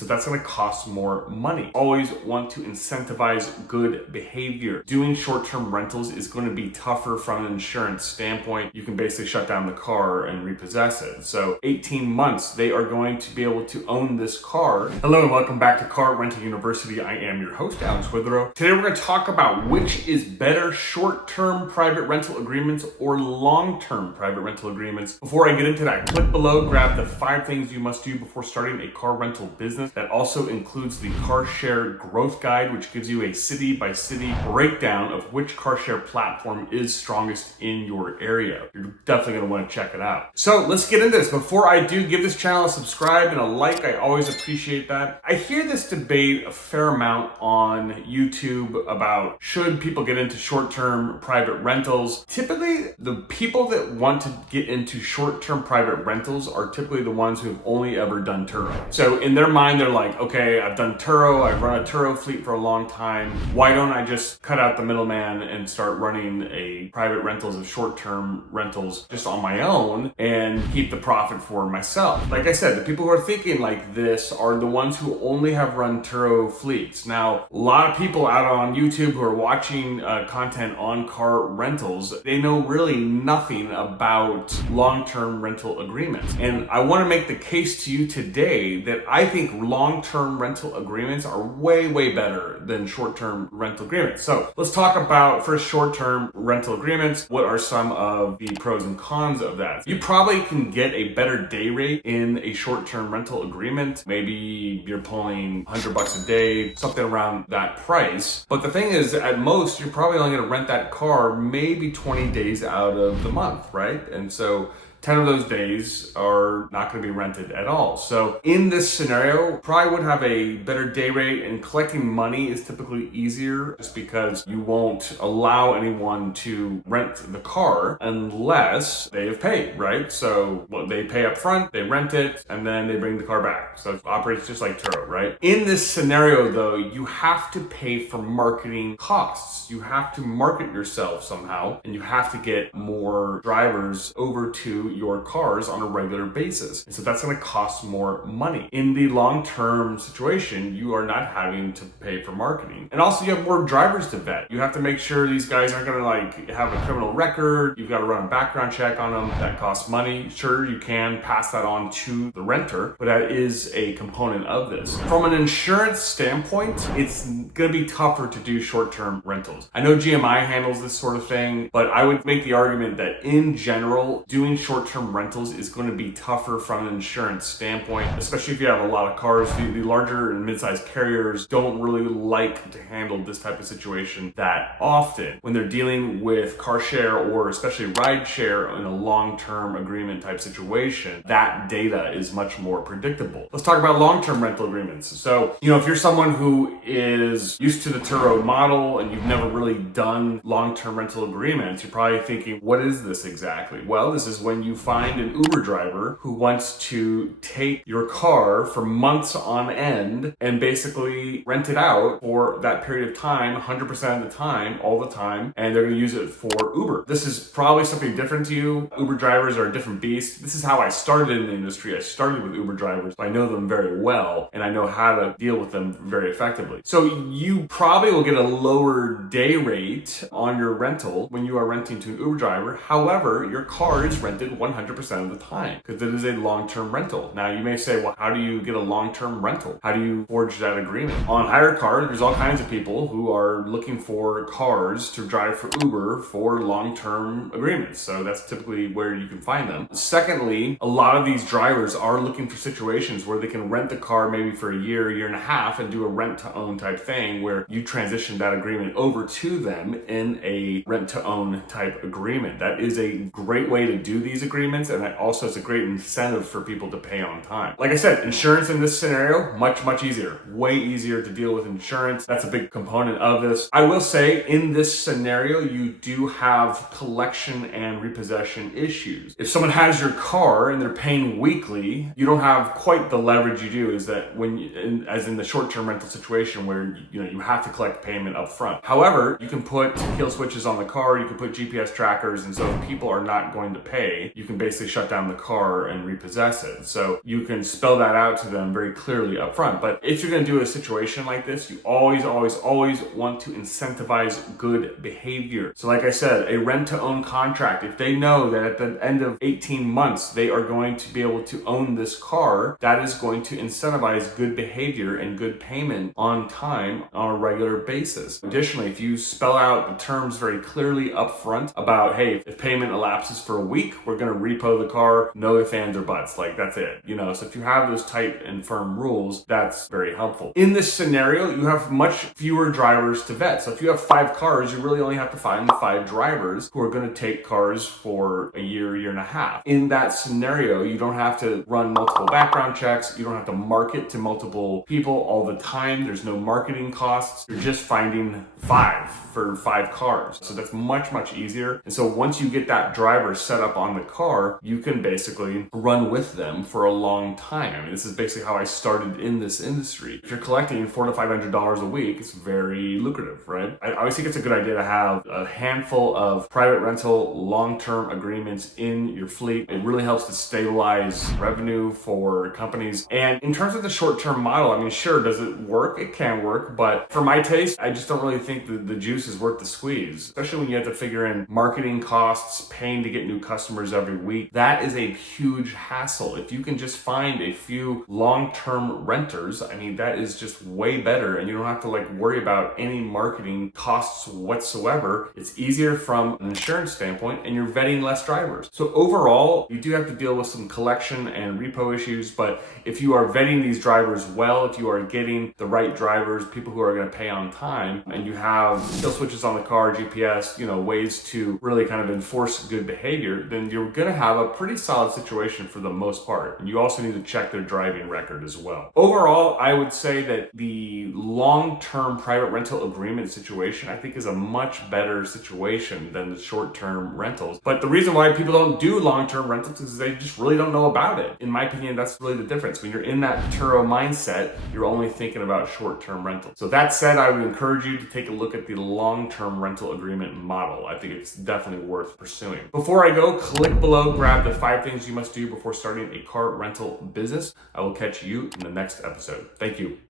So that's going to cost more money. Always want to incentivize good behavior. Doing short-term rentals is going to be tougher from an insurance standpoint. You can basically shut down the car and repossess it. So 18 months, they are going to be able to own this car. Hello and welcome back to Car Rental University. I am your host, Alex Withrow. Today we're going to talk about which is better, short-term private rental agreements or long-term private rental agreements. Before I get into that, click below, grab the 5 things you must do before starting a car rental business. That also includes the Car Share Growth Guide, which gives you a city-by-city breakdown of which car share platform is strongest in your area. You're definitely going to want to check it out. So let's get into this. Before I do, give this channel a subscribe and a like. I always appreciate that. I hear this debate a fair amount on YouTube about should people get into short-term private rentals. Typically, the people that want to get into short-term private rentals are typically the ones who have only ever done Turo. So in their mind, they're like, okay, I've done Turo, I've run a Turo fleet for a long time. Why don't I just cut out the middleman and start running a private rentals of short-term rentals just on my own and keep the profit for myself? Like I said, the people who are thinking like this are the ones who only have run Turo fleets. Now, a lot of people out on YouTube who are watching content on car rentals, they know really nothing about long-term rental agreements. And I want to make the case to you today that I think long-term rental agreements are way, way better than short-term rental agreements. So let's talk about first short-term rental agreements. What are some of the pros and cons of that? You probably can get a better day rate in a short-term rental agreement. Maybe you're pulling $100 a day, something around that price. But the thing is, at most, you're probably only going to rent that car maybe 20 days out of the month, right? And so 10 of those days are not going to be rented at all. So in this scenario, probably would have a better day rate, and collecting money is typically easier just because you won't allow anyone to rent the car unless they have paid, right? So they pay up front, they rent it, and then they bring the car back. So it operates just like Turo, right? In this scenario though, you have to pay for marketing costs. You have to market yourself somehow, and you have to get more drivers over to your cars on a regular basis. And so that's going to cost more money. In the long-term situation, you are not having to pay for marketing. And also you have more drivers to vet. You have to make sure these guys aren't going to like have a criminal record. You've got to run a background check on them. That costs money. Sure, you can pass that on to the renter, but that is a component of this. From an insurance standpoint, it's going to be tougher to do short-term rentals. I know GMI handles this sort of thing, but I would make the argument that in general, doing short-term rentals is going to be tougher from an insurance standpoint, especially if you have a lot of cars. The larger and mid-sized carriers don't really like to handle this type of situation that often when they're dealing with car share or especially ride share in a long-term agreement type situation. That data is much more predictable. Let's talk about long-term rental agreements. So, if you're someone who is used to the Turo model and you've never really done long-term rental agreements, you're probably thinking, what is this exactly? Well, this is when you find an Uber driver who wants to take your car for months on end and basically rent it out for that period of time, 100% of the time, all the time, and they're going to use it for Uber. This is probably something different to you. Uber drivers are a different beast. This is how I started in the industry. I started with Uber drivers. I know them very well, and I know how to deal with them very effectively. So you probably will get a lower day rate on your rental when you are renting to an Uber driver. However, your car is rented 100% of the time because it is a long-term rental. Now you may say, well, how do you get a long-term rental? How do you forge that agreement? On Hyrecar, there's all kinds of people who are looking for cars to drive for Uber for long-term agreements. So that's typically where you can find them. Secondly, a lot of these drivers are looking for situations where they can rent the car maybe for a year and a half and do a rent-to-own type thing where you transition that agreement over to them in a rent-to-own type agreement. That is a great way to do these agreements, and also it's a great incentive for people to pay on time. Like I said, insurance in this scenario, much easier. Way easier to deal with insurance. That's a big component of this. I will say in this scenario, you do have collection and repossession issues. If someone has your car and they're paying weekly, you don't have quite the leverage you do, is that when you, as in the short-term rental situation where you have to collect payment up front. However, you can put kill switches on the car, you can put GPS trackers, and so if people are not going to pay, day, you can basically shut down the car and repossess it. So you can spell that out to them very clearly up front. But if you're going to do a situation like this, you always want to incentivize good behavior. So like I said, a rent-to-own contract, if they know that at the end of 18 months, they are going to be able to own this car, that is going to incentivize good behavior and good payment on time on a regular basis. Additionally, if you spell out the terms very clearly up front about, hey, if payment elapses for a week, we're going to repo the car, no ifs, ands, or buts. Like, that's it. So if you have those tight and firm rules, that's very helpful. In this scenario, you have much fewer drivers to vet. So if you have 5 cars, you really only have to find the 5 drivers who are going to take cars for a year and a half. In that scenario, you don't have to run multiple background checks. You don't have to market to multiple people all the time. There's no marketing costs. You're just finding 5 for 5 cars. So that's much easier. And so once you get that driver set up on the car, you can basically run with them for a long time. I mean, this is basically how I started in this industry. If you're collecting $400 to $500 a week, it's very lucrative, right? I always think it's a good idea to have a handful of private rental long-term agreements in your fleet. It really helps to stabilize revenue for companies. And in terms of the short-term model, I mean, sure, does it work? It can work, but for my taste, I just don't really think the juice is worth the squeeze, especially when you have to figure in marketing costs, paying to get new customers every week. That is a huge hassle. If you can just find a few long-term renters, I mean, that is just way better, and you don't have to worry about any marketing costs whatsoever. It's easier from an insurance standpoint, and you're vetting less drivers. So overall, you do have to deal with some collection and repo issues, but if you are vetting these drivers well, if you are getting the right drivers, people who are going to pay on time, and you have kill switches on the car, GPS, ways to really kind of enforce good behavior, then you're going to have a pretty solid situation for the most part. And you also need to check their driving record as well. Overall, I would say that the long-term private rental agreement situation, I think, is a much better situation than the short-term rentals. But the reason why people don't do long-term rentals is they just really don't know about it. In my opinion, that's really the difference. When you're in that Turo mindset, you're only thinking about short-term rentals. So that said, I would encourage you to take a look at the long-term rental agreement model. I think it's definitely worth pursuing. Before I go, click below, grab the 5 things you must do before starting a car rental business. I will catch you in the next episode. Thank you.